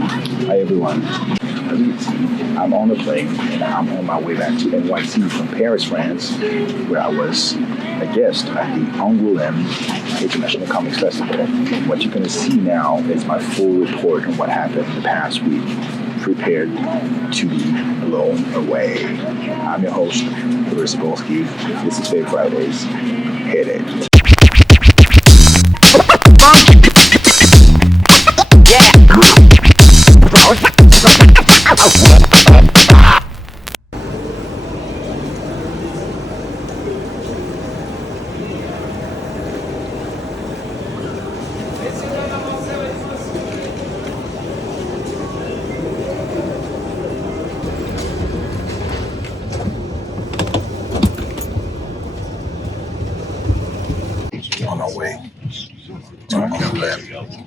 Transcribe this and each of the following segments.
Hi everyone. I'm on the plane and I'm on my way back to NYC from Paris, France, where I was a guest at the Angouleme International Comics Festival. What you're going to see now is my full report on what happened the past week. Prepared to be blown away. I'm your host, Fabrice Fa. This is Favorite Fridays. Hit it. On our way to Angouleme.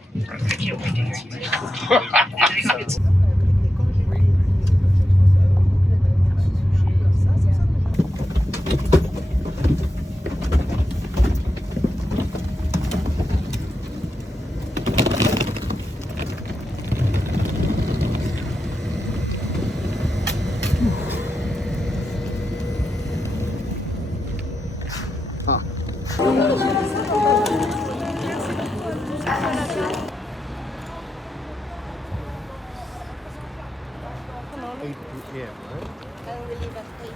And we leave at 8.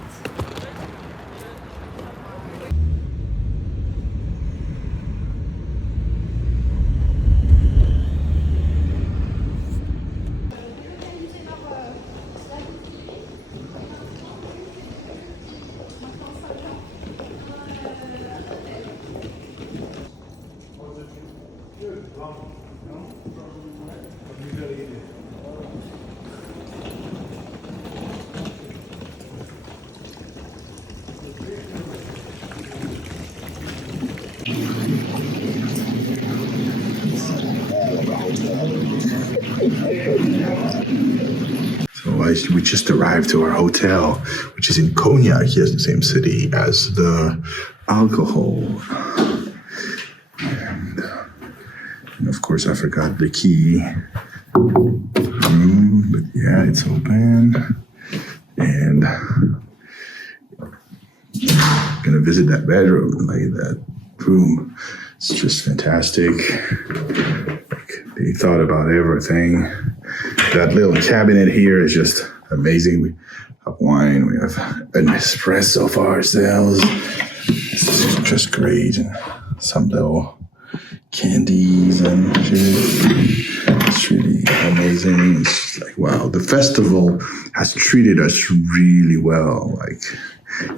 We just arrived to our hotel, which is in Cognac, yes, the same city as the alcohol. And of course, I forgot the key. But yeah, it's open. And I'm gonna visit that bedroom, like that room. It's just fantastic. They thought about everything. That little cabinet here is just amazing. We have wine, we have an espresso for ourselves. It's just great. And some little candies and shit. It's really amazing. It's like, wow, the festival has treated us really well. Like,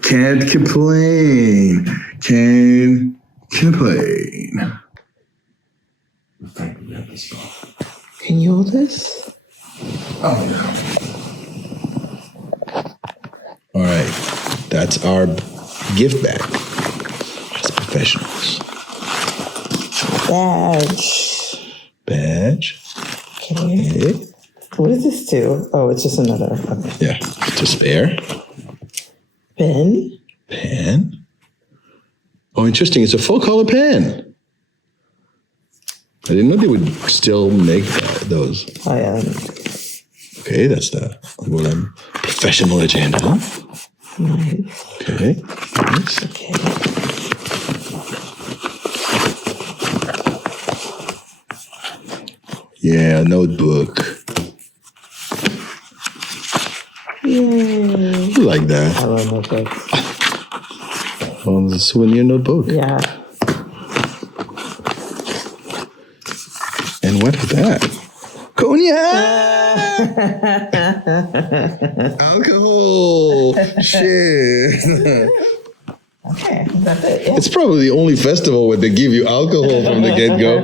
can't complain. Can't complain. Thank you, we have this stuff. Can you hold this? Oh, yeah. All right. That's our gift bag as professionals. Badge. Okay. What does this do? Oh, it's just another. Okay. Yeah. To spare. Pen. Oh, interesting. It's a full color pen. I didn't know they would still make those. Oh, yeah. Okay, that's the Angouleme professional agenda. Nice. Okay. Nice. Okay. Yeah, notebook. Yay. You like that? I love notebooks. Well, the souvenir notebook. Yeah. And what is that? Cognac! Alcohol! Shit! Okay, that's it. Yeah. It's probably the only festival where they give you alcohol from the get-go.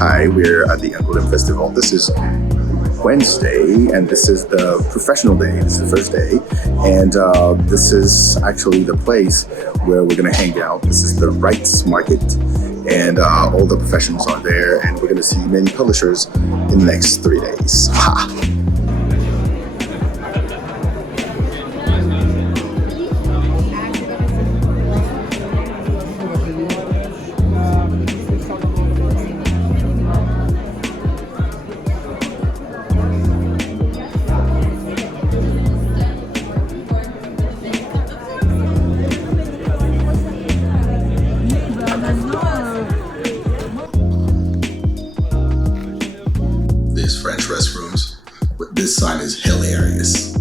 Hi, we're at the Angouleme Festival. This is Wednesday, and this is the professional day. This is the first day, and this is actually the place where we're gonna hang out. This is the rights market, and all the professionals are there, and we're gonna see many publishers in the next 3 days. Ha! These French restrooms, but this sign is hilarious.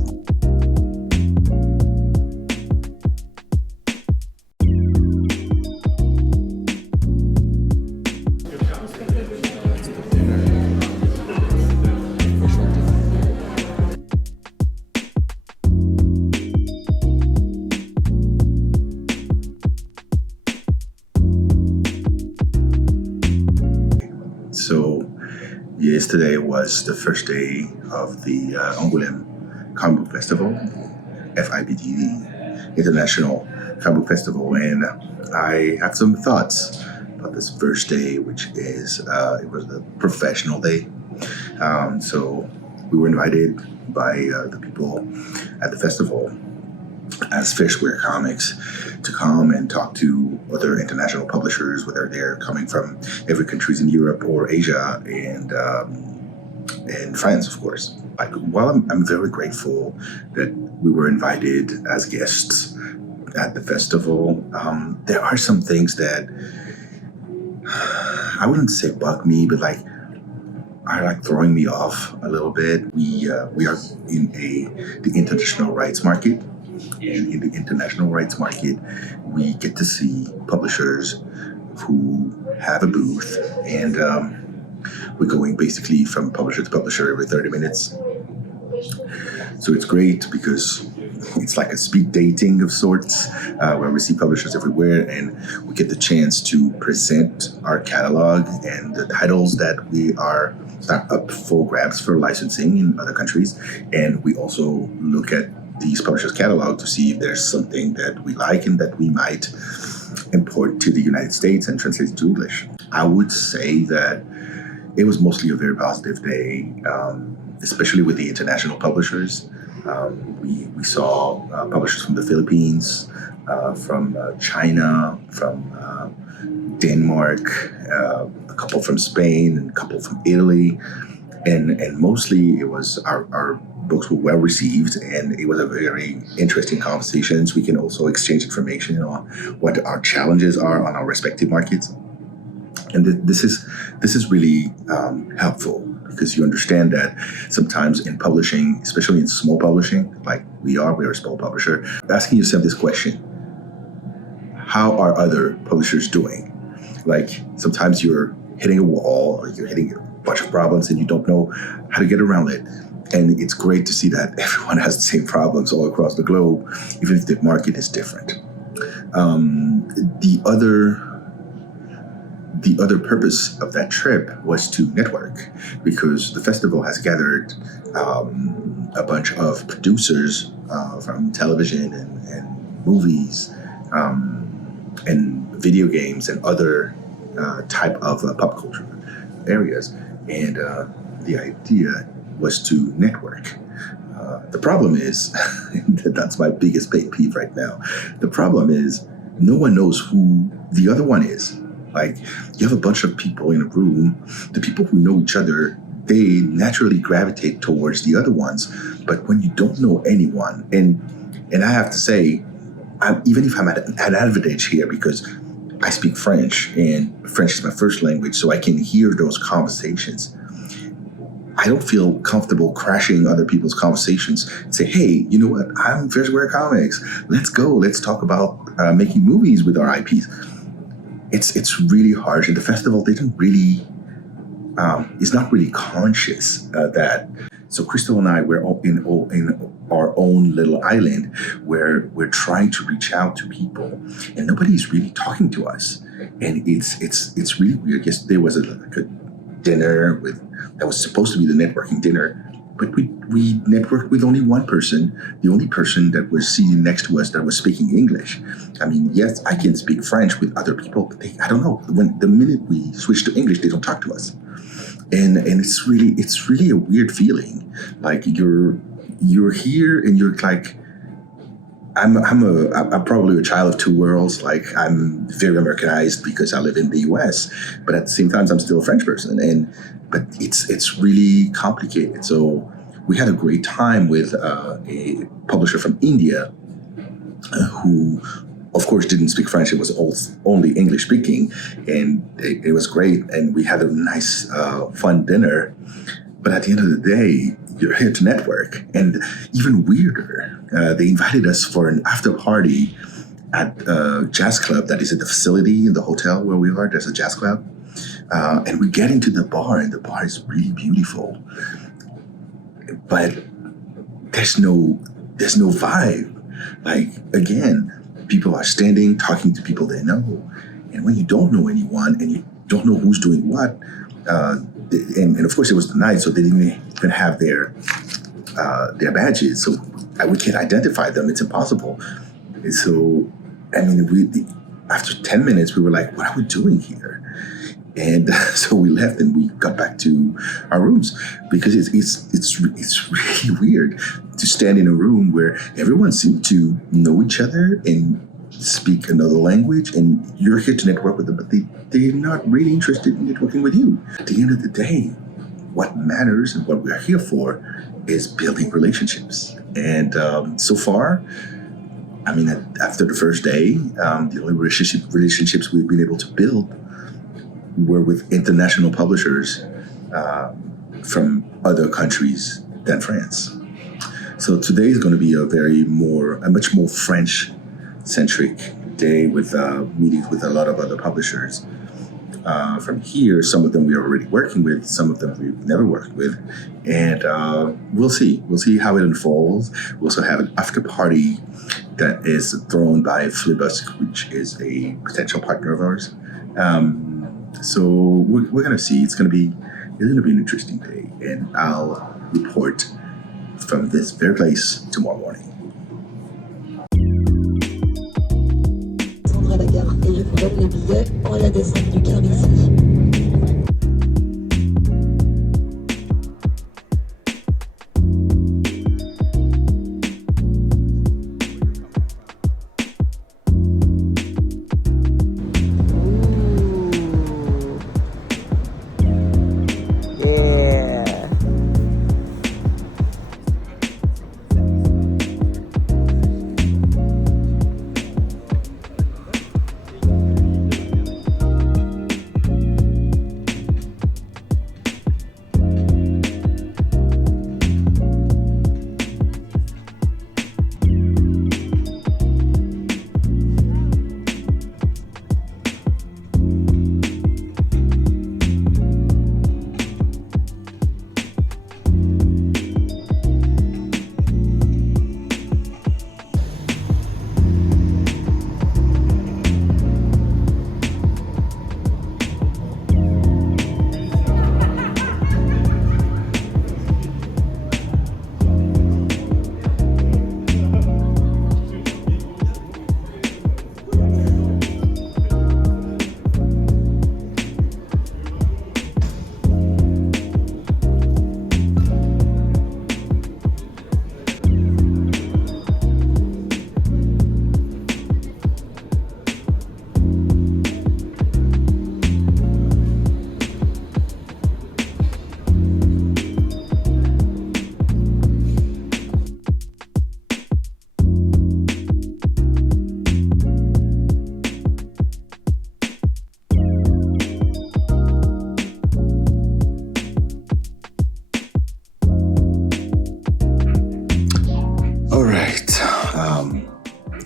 So yesterday was the first day of the Angouleme Comic Festival, FIBD, International Comic Festival, and I have some thoughts about this first day, which is it was a professional day. So we were invited by the people at the festival as FairSquare Comics to come and talk to other international publishers, whether they're coming from every countries in Europe or Asia and France, of course. Like, while I'm very grateful that we were invited as guests at the festival, there are some things that I wouldn't say bug me, but are like throwing me off a little bit. We are in the international rights market. And in the international rights market, we get to see publishers who have a booth, and we're going basically from publisher to publisher every 30 minutes. So it's great because it's like a speed dating of sorts, where we see publishers everywhere, and we get the chance to present our catalog and the titles that we are up for grabs for licensing in other countries. And we also look at these publishers' catalog to see if there's something that we like and that we might import to the United States and translate to English. I would say that it was mostly a very positive day, especially with the international publishers. We saw publishers from the Philippines, from China, from Denmark, a couple from Spain, and a couple from Italy, and mostly it was our books were well received, and it was a very interesting conversations. We can also exchange information on what our challenges are on our respective markets, and this is really helpful, because you understand that sometimes in publishing, especially in small publishing, like we're a small publisher, asking yourself this question: how are other publishers doing? Like, sometimes you're hitting a wall, or you're hitting a bunch of problems and you don't know how to get around it. And it's great to see that everyone has the same problems all across the globe, even if the market is different. The other purpose of that trip was to network, because the festival has gathered a bunch of producers from television and movies and video games and other type of pop culture areas. And the idea was to network. The problem is, that's my biggest pet peeve right now. The problem is, no one knows who the other one is. Like, you have a bunch of people in a room, the people who know each other, they naturally gravitate towards the other ones. But when you don't know anyone, and I have to say, even if I'm at an advantage here, because I speak French, and French is my first language, so I can hear those conversations. I don't feel comfortable crashing other people's conversations and say, hey, you know what? I'm FairSquare Comics. Let's go. Let's talk about making movies with our IPs. It's really harsh. And the festival didn't really, is not really conscious that. So Kristal and I, we're all in our own little island where we're trying to reach out to people, and nobody's really talking to us. And it's really weird. Yesterday was a dinner that was supposed to be the networking dinner. But we networked with only one person, the only person that was sitting next to us that was speaking English. I mean, yes, I can speak French with other people, but I don't know. The minute we switch to English, they don't talk to us. And it's really a weird feeling. Like you're here and you're like, I'm probably a child of two worlds. Like I'm very Americanized because I live in the US, but at the same time, I'm still a French person. But it's really complicated. So we had a great time with a publisher from India who, of course, didn't speak French. It was only English speaking, and it was great. And we had a nice, fun dinner. But at the end of the day, you're here to network. And even weirder, they invited us for an after party at a jazz club that is at the facility in the hotel where we are. There's a jazz club. And we get into the bar, and the bar is really beautiful. But there's no vibe. Like, again, people are standing, talking to people they know. And when you don't know anyone and you don't know who's doing what, and of course it was the night, so they didn't even have their badges, so we can't identify them. It's impossible. And so, I mean, after 10 minutes, we were like, what are we doing here? And so we left and we got back to our rooms because it's really weird to stand in a room where everyone seemed to know each other and speak another language, and you're here to network with them, but they're not really interested in networking with you. At the end of the day, what matters and what we're here for is building relationships. And so far, I mean, after the first day, the only relationships we've been able to build were with international publishers from other countries than France. So today is going to be a much more French-centric day with meetings with a lot of other publishers from here. Some of them we are already working with, some of them we've never worked with, and we'll see. We'll see how it unfolds. We also have an after party that is thrown by FIBD, which is a potential partner of ours. So we're gonna see. It's gonna be an interesting day, and I'll report from this very place tomorrow morning. À la gare et je vous donne les billets pour la descente du Kirby.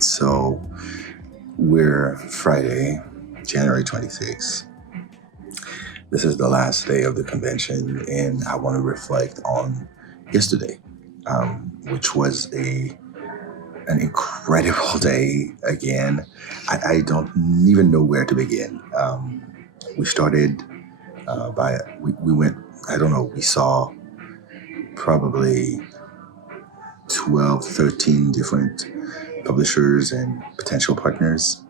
So we're Friday, January 26th. This is the last day of the convention, and I want to reflect on yesterday, which was an incredible day again. I don't even know where to begin. We started we went, I don't know, we saw probably 12, 13 different publishers and potential partners.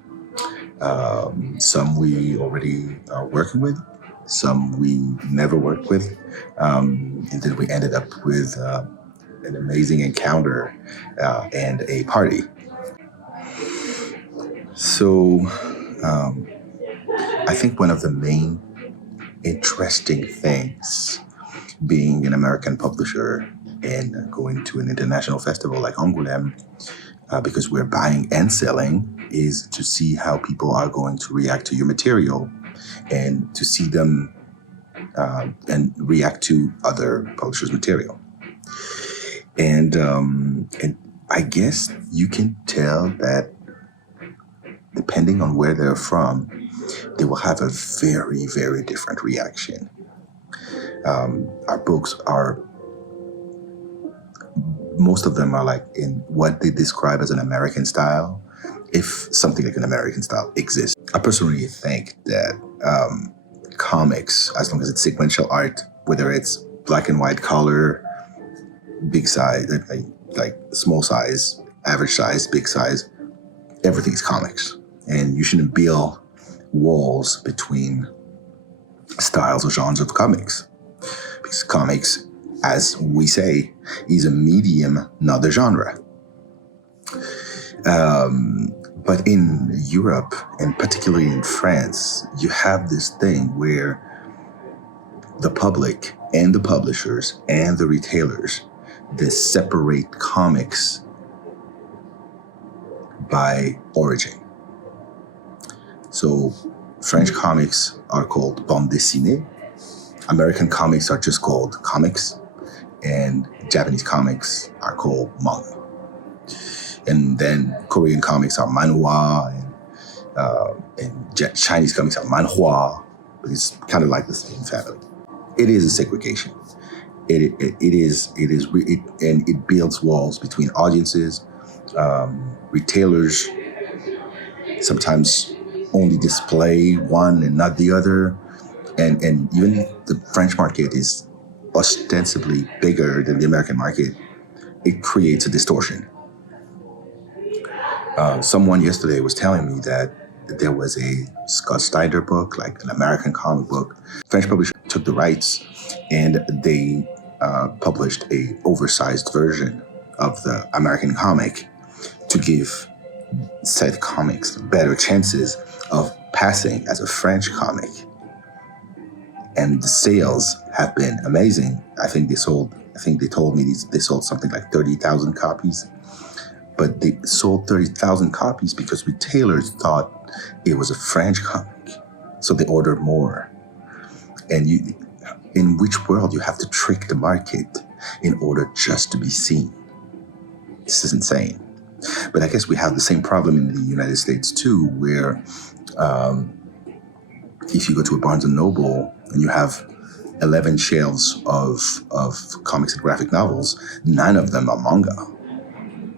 Some we already are working with, some we never worked with. And then we ended up with an amazing encounter and a party. So I think one of the main interesting things being an American publisher and going to an international festival like Angouleme, because we're buying and selling, is to see how people are going to react to your material and to see them and react to other publishers' material. And I guess you can tell that depending on where they're from, they will have a very, very different reaction. Our books are, most of them are like in what they describe as an American style, if something like an American style exists. I personally think that comics, as long as it's sequential art, whether it's black and white color, big size, like small size, average size, big size, everything is comics. And you shouldn't build walls between styles or genres of comics. Because comics, as we say, is a medium, not a genre. But in Europe, and particularly in France, you have this thing where the public and the publishers and the retailers, they separate comics by origin. So French comics are called bande dessinée, American comics are just called comics, and Japanese comics are called manga. And then Korean comics are manhwa, and Chinese comics are manhua. But it's kind of like the same family. It is a segregation. And it builds walls between audiences. Retailers sometimes only display one and not the other. And even the French market is ostensibly bigger than the American market. It creates a distortion. Someone yesterday was telling me that there was a Scott Steiner book, like an American comic book. French publisher took the rights and they published a oversized version of the American comic to give said comics better chances of passing as a French comic. And the sales have been amazing. I think they told me they sold something like 30,000 copies. But they sold 30,000 copies because retailers thought it was a French comic. So they ordered more. And in which world you have to trick the market in order just to be seen? This is insane. But I guess we have the same problem in the United States too, where if you go to a Barnes & Noble and you have 11 shelves of comics and graphic novels, 9 of them are manga.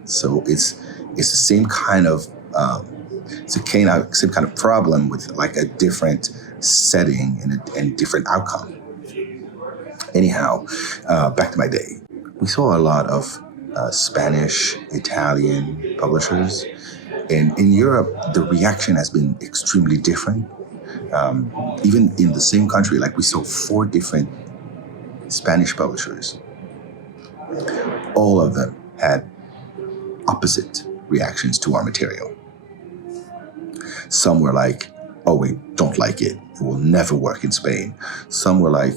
So it's the same kind of same kind of problem with like a different setting and different outcome. Anyhow, back to my day. We saw a lot of Spanish, Italian publishers, and in Europe the reaction has been extremely different. Even in the same country, like we saw 4 different Spanish publishers. All of them had opposite reactions to our material. Some were like, oh, we don't like it. It will never work in Spain. Some were like,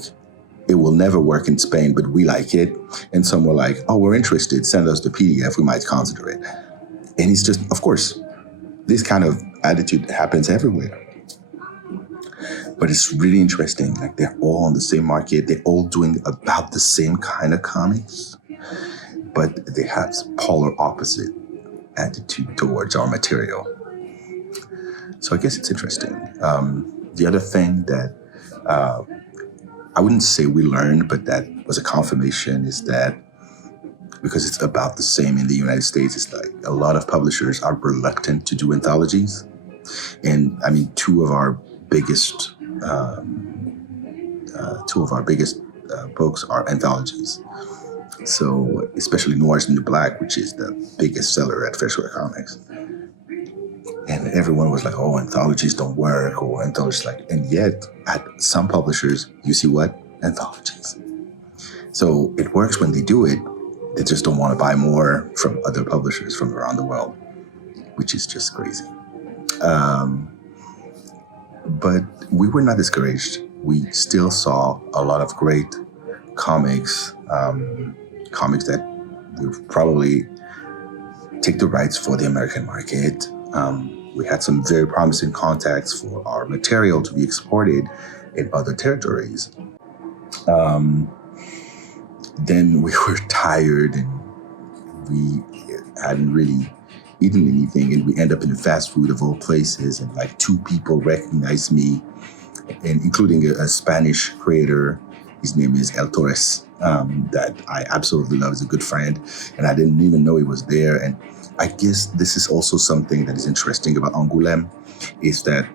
it will never work in Spain, but we like it. And some were like, oh, we're interested. Send us the PDF. We might consider it. And it's just, of course, this kind of attitude happens everywhere. But it's really interesting. Like they're all on the same market. They're all doing about the same kind of comics. But they have polar opposite attitude towards our material. So I guess it's interesting. The other thing that I wouldn't say we learned, but that was a confirmation, is that because it's about the same in the United States, it's like a lot of publishers are reluctant to do anthologies. And I mean, 2 of our biggest two of our biggest books are anthologies. So, especially Noirs in the Black, which is the biggest seller at FairSquare Comics. And everyone was like, oh, anthologies don't work, or anthologies and yet at some publishers, you see what? Anthologies. So it works when they do it. They just don't want to buy more from other publishers from around the world, which is just crazy. But we were not discouraged. We still saw a lot of great comics, comics that would probably take the rights for the American market. We had some very promising contacts for our material to be exported in other territories. Then we were tired and we hadn't really eaten anything, and we end up in fast food of all places, and like 2 people recognized me, and including a Spanish creator. His name is El Torres, that I absolutely love. He's a good friend, and I didn't even know he was there. And I guess this is also something that is interesting about Angouleme, is that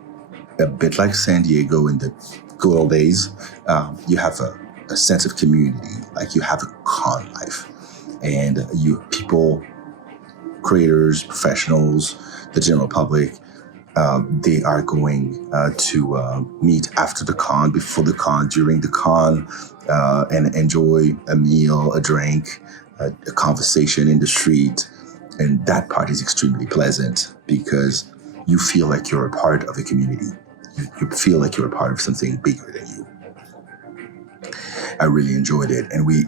a bit like San Diego in the good old days, you have a sense of community, like you have a con life, and people, creators, professionals, the general public, they are going to meet after the con, before the con, during the con, and enjoy a meal, a drink, a conversation in the street. And that part is extremely pleasant because you feel like you're a part of a community. You feel like you're a part of something bigger than you. I really enjoyed it, and we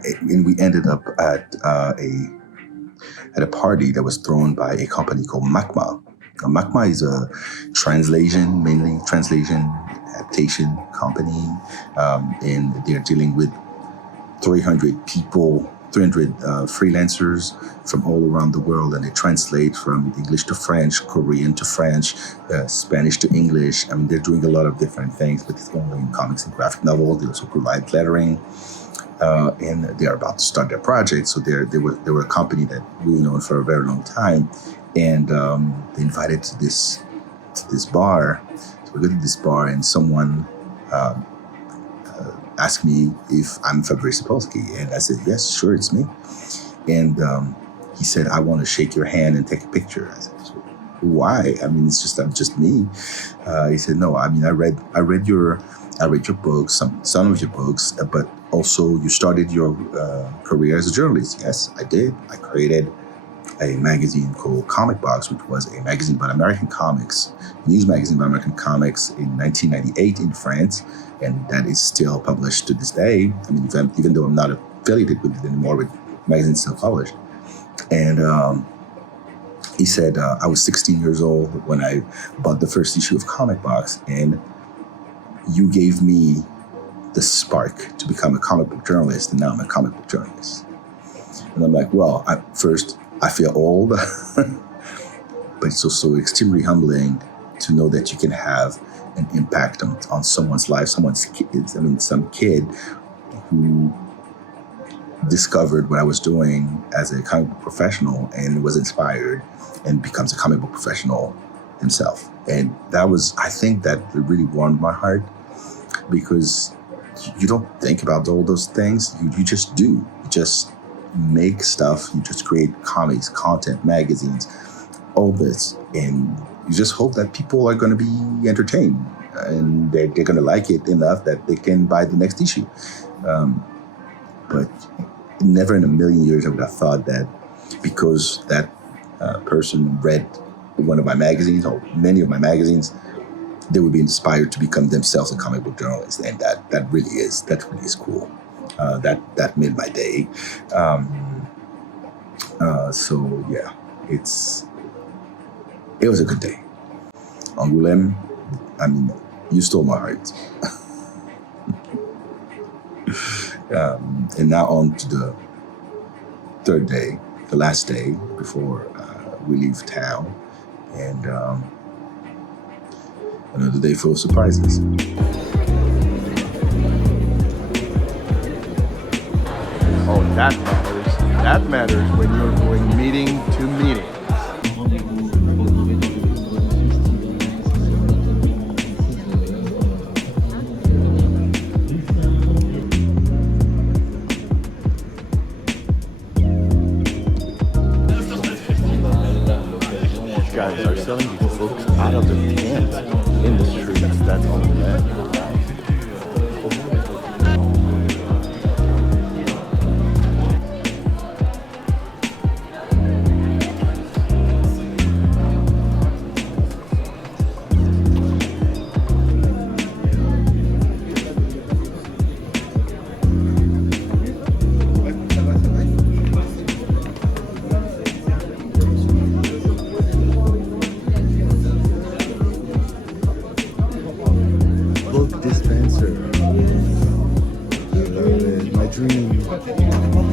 ended up at a party that was thrown by a company called Macma. Macma is a mainly translation adaptation company, and they're dealing with 300 people, 300 freelancers from all around the world, and they translate from English to French, Korean to French, Spanish to English. I mean, they're doing a lot of different things, but it's only in comics and graphic novels. They also provide lettering, and they're about to start their project. So they were a company that we've known for a very long time, and they invited to this bar. So we go to this bar, and someone asked me if I'm Fabrice Sapolsky, and I said, yes, sure, it's me. And he said, I want to shake your hand and take a picture. I said, why? I mean, I'm just me. He said, no, I mean, I read your books, some of your books, but also you started your career as a journalist. Yes, I did. I created a magazine called Comic Box, which was a magazine about American comics, news magazine about American comics in 1998 in France, and that is still published to this day. I mean, even though I'm not affiliated with it anymore, but the magazine is still published. And he said, I was 16 years old when I bought the first issue of Comic Box, and you gave me the spark to become a comic book journalist, and now I'm a comic book journalist. And I'm like, well, I feel old, but it's also extremely humbling to know that you can have an impact on someone's life, some kid who discovered what I was doing as a comic book professional and was inspired and becomes a comic book professional himself. And I think that really warmed my heart, because you don't think about all those things. You just do. You just make stuff. You just create comics, content, magazines, all this. And you just hope that people are going to be entertained and they're going to like it enough that they can buy the next issue. But never in a million years I would have thought that because that person read one of my magazines or many of my magazines, they would be inspired to become themselves a comic book journalist. And that really is cool. That made my day. So yeah, it was a good day. Angouleme, I mean, you stole my heart. And now on to the third day, the last day before we leave town, and another day full of surprises. Oh, that matters. That matters when you're going meeting to meeting. selling these books out of the tent in the streets. That's Angouleme. Book dispenser. I love it. My dream. Love book.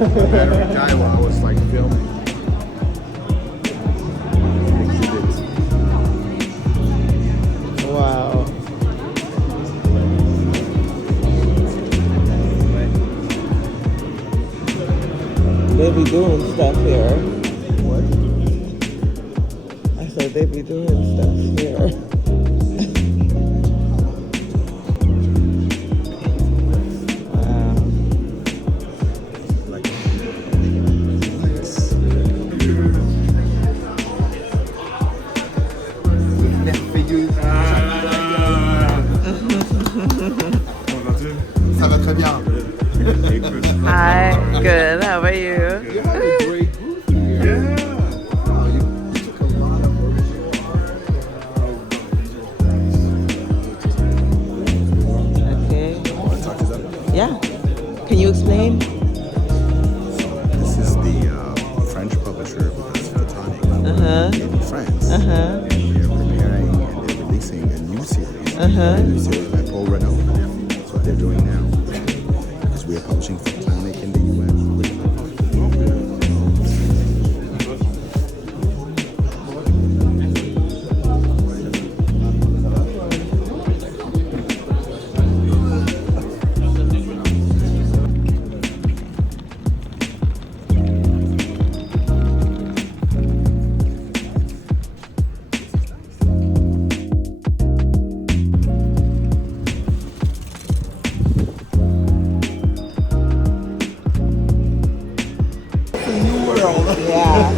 Every time I was like filming. Wow. They be doing stuff here. What? I said they be doing stuff here. Ça va très bien. Hi, good. How are you? You have a great booth here. Wow, you took a lot of Okay. Want to talk to them? Yeah. Can you explain? This is the French publisher because Photonic in France. And they're preparing and they're releasing a new series. A new series by Paul Renault. That's what they're doing now. Because we are publishing Photonic in the US. Yeah.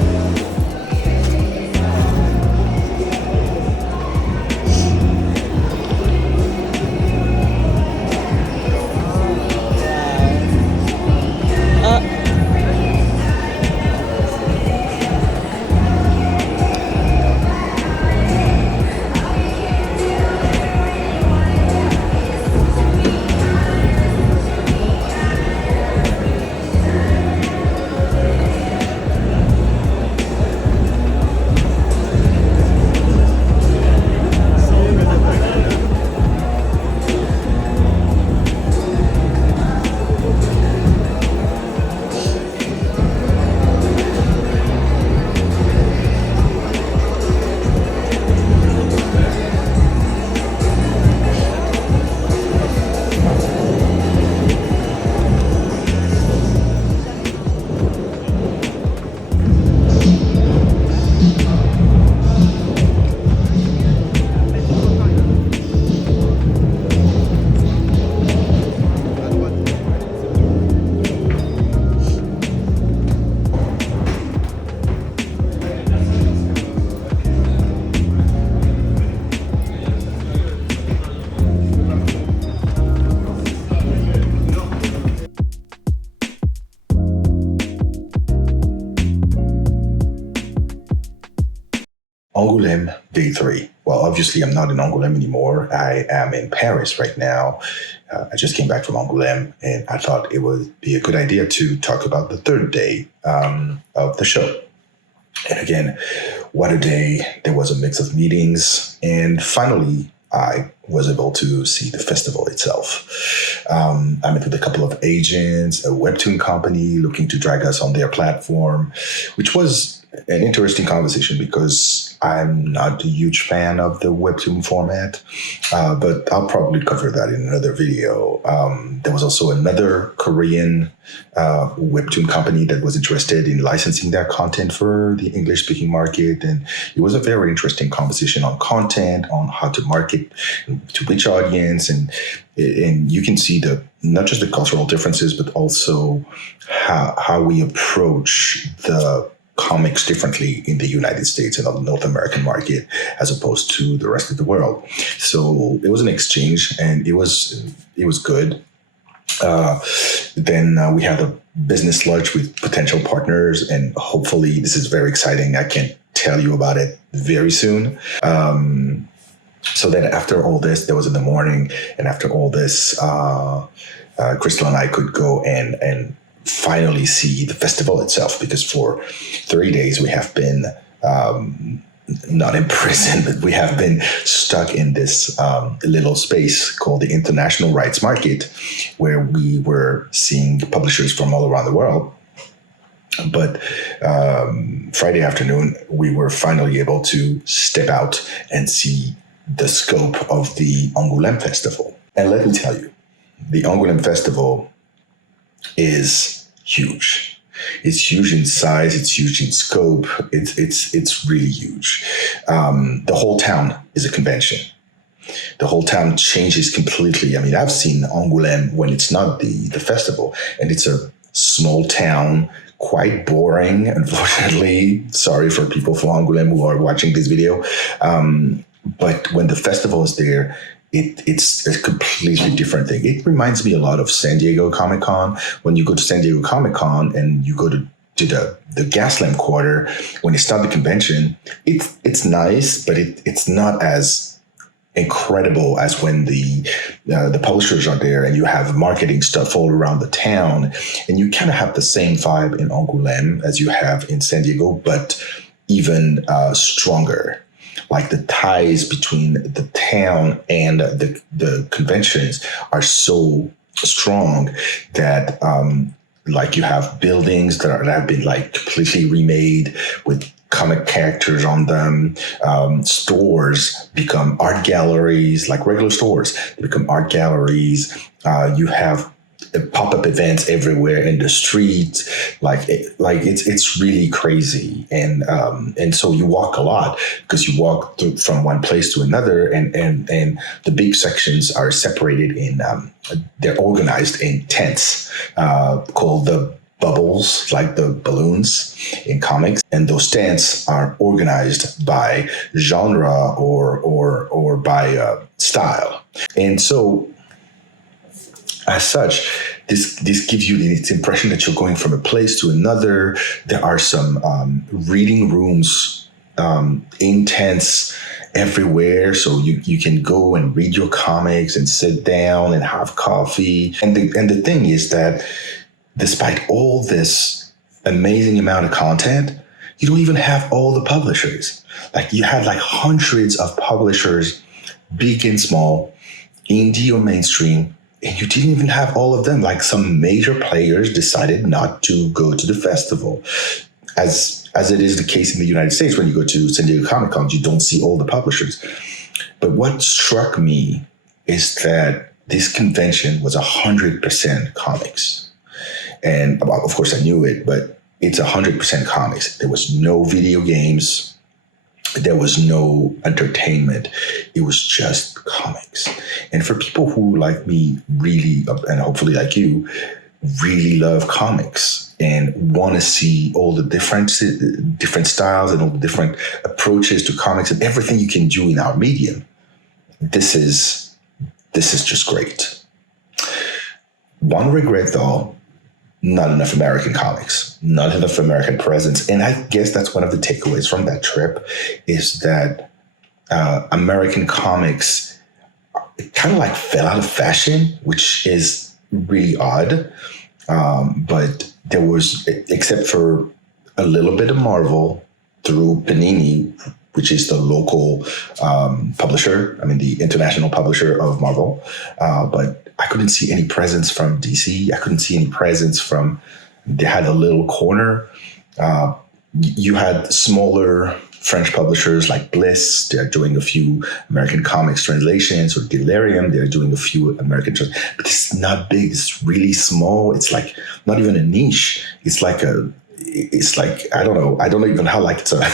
Angoulême Day 3. Well, obviously, I'm not in Angoulême anymore. I am in Paris right now. I just came back from Angoulême, and I thought it would be a good idea to talk about the third day of the show. And again, what a day. There was a mix of meetings, and finally, I was able to see the festival itself. I met with a couple of agents, a webtoon company looking to drag us on their platform, which was an interesting conversation because I'm not a huge fan of the webtoon format, but I'll probably cover that in another video. There was also another Korean webtoon company that was interested in licensing their content for the English-speaking market, and it was a very interesting conversation on content, on how to market to which audience, and you can see not just the cultural differences, but also how we approach the comics differently in the United States and on the North American market as opposed to the rest of the world. So it was an exchange, and it was good. Then we had a business lunch with potential partners, and hopefully this is very exciting. I can tell you about it very soon. So then after all this, that was in the morning, and after all this, Kristal and I could go and finally see the festival itself, because for 3 days we have been not in prison, but we have been stuck in this little space called the International Rights Market, where we were seeing publishers from all around the world. But Friday afternoon, we were finally able to step out and see the scope of the Angoulême Festival. And let me tell you, the Angoulême Festival is huge. It's huge in size. It's huge in scope. It's really huge. The whole town is a convention. The whole town changes completely. I mean, I've seen Angoulême when it's not the festival, and it's a small town, quite boring, unfortunately. Sorry for people from Angoulême who are watching this video. But when the festival is there, it's a completely different thing. It reminds me a lot of San Diego Comic-Con. When you go to San Diego Comic-Con and you go to the Gaslamp Quarter, when it's not the convention, it's nice, but it's not as incredible as when the publishers are there and you have marketing stuff all around the town, and you kind of have the same vibe in Angoulême as you have in San Diego, but even stronger. Like the ties between the town and the conventions are so strong that like you have buildings that have been like completely remade with comic characters on them. Stores become art galleries, like regular stores. They become art galleries. You have pop-up events everywhere in the streets. It's really crazy. And so you walk a lot because you walk through from one place to another, and the big sections are separated in, they're organized in tents called the bubbles, like the balloons in comics. And those tents are organized by genre or by style. And so as such, this gives you the impression that you're going from a place to another. There are some reading rooms in tents everywhere, so you can go and read your comics and sit down and have coffee. And the thing is that despite all this amazing amount of content, you don't even have all the publishers. Like you had like hundreds of publishers, big and small, indie or mainstream, and you didn't even have all of them. Like some major players decided not to go to the festival. As it is the case in the United States, when you go to San Diego Comic-Con, you don't see all the publishers. But what struck me is that this convention was 100% comics. And well, of course I knew it, but it's 100% comics. There was no video games. There was no entertainment. It was just comics. And for people who, like me, really, and hopefully like you, really love comics and want to see all the different styles and all the different approaches to comics and everything you can do in our medium, this is just great. One regret, though, not enough American comics, not enough American presence. And I guess that's one of the takeaways from that trip is that American comics kind of like fell out of fashion, which is really odd. But there was, except for a little bit of Marvel through Panini, which is the local publisher, the international publisher of Marvel. But I couldn't see any presence from DC. I couldn't see any presence from, they had a little corner. You had smaller French publishers like Bliss. They're doing a few American comics translations, or Delirium. They're doing a few American translations. But it's not big. It's really small. It's like not even a niche. It's like, I don't know. I don't know even how it's a...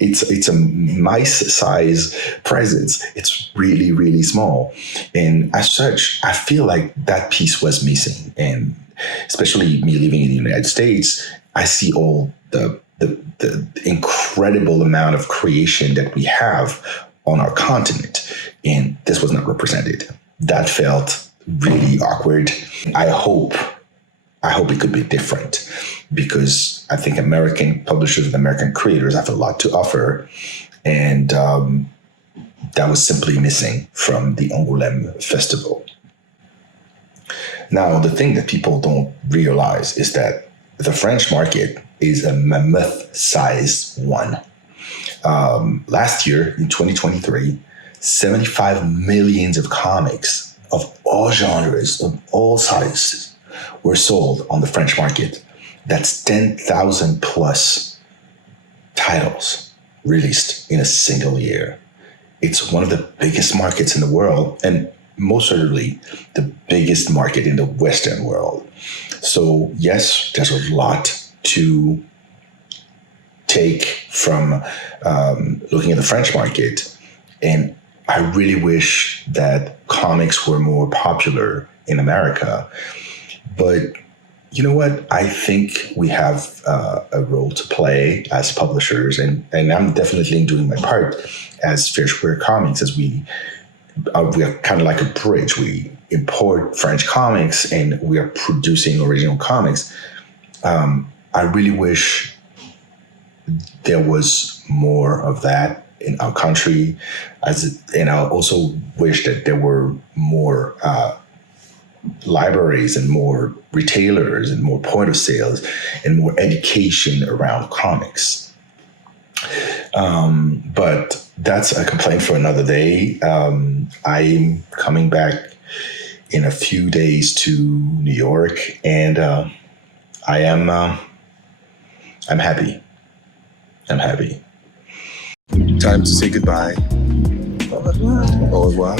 It's a mice size presence. It's really, really small. And as such, I feel like that piece was missing. And especially me living in the United States, I see all the incredible amount of creation that we have on our continent. And this was not represented. That felt really awkward. I hope it could be different, because I think American publishers and American creators have a lot to offer. And that was simply missing from the Angouleme Festival. Now, the thing that people don't realize is that the French market is a mammoth-sized one. Last year, in 2023, 75 millions of comics of all genres, of all sizes, were sold on the French market. That's 10,000 plus titles released in a single year. It's one of the biggest markets in the world, and most certainly the biggest market in the Western world. So yes, there's a lot to take from looking at the French market. And I really wish that comics were more popular in America. But you know what? I think we have a role to play as publishers, and I'm definitely doing my part as FairSquare Comics, as we are kind of like a bridge. We import French comics and we are producing original comics. I really wish there was more of that in our country, and I also wish that there were more libraries and more retailers and more point of sales and more education around comics. But that's a complaint for another day. I'm coming back in a few days to New York, and I'm happy. I'm happy. Time to say goodbye. Au revoir. Au revoir.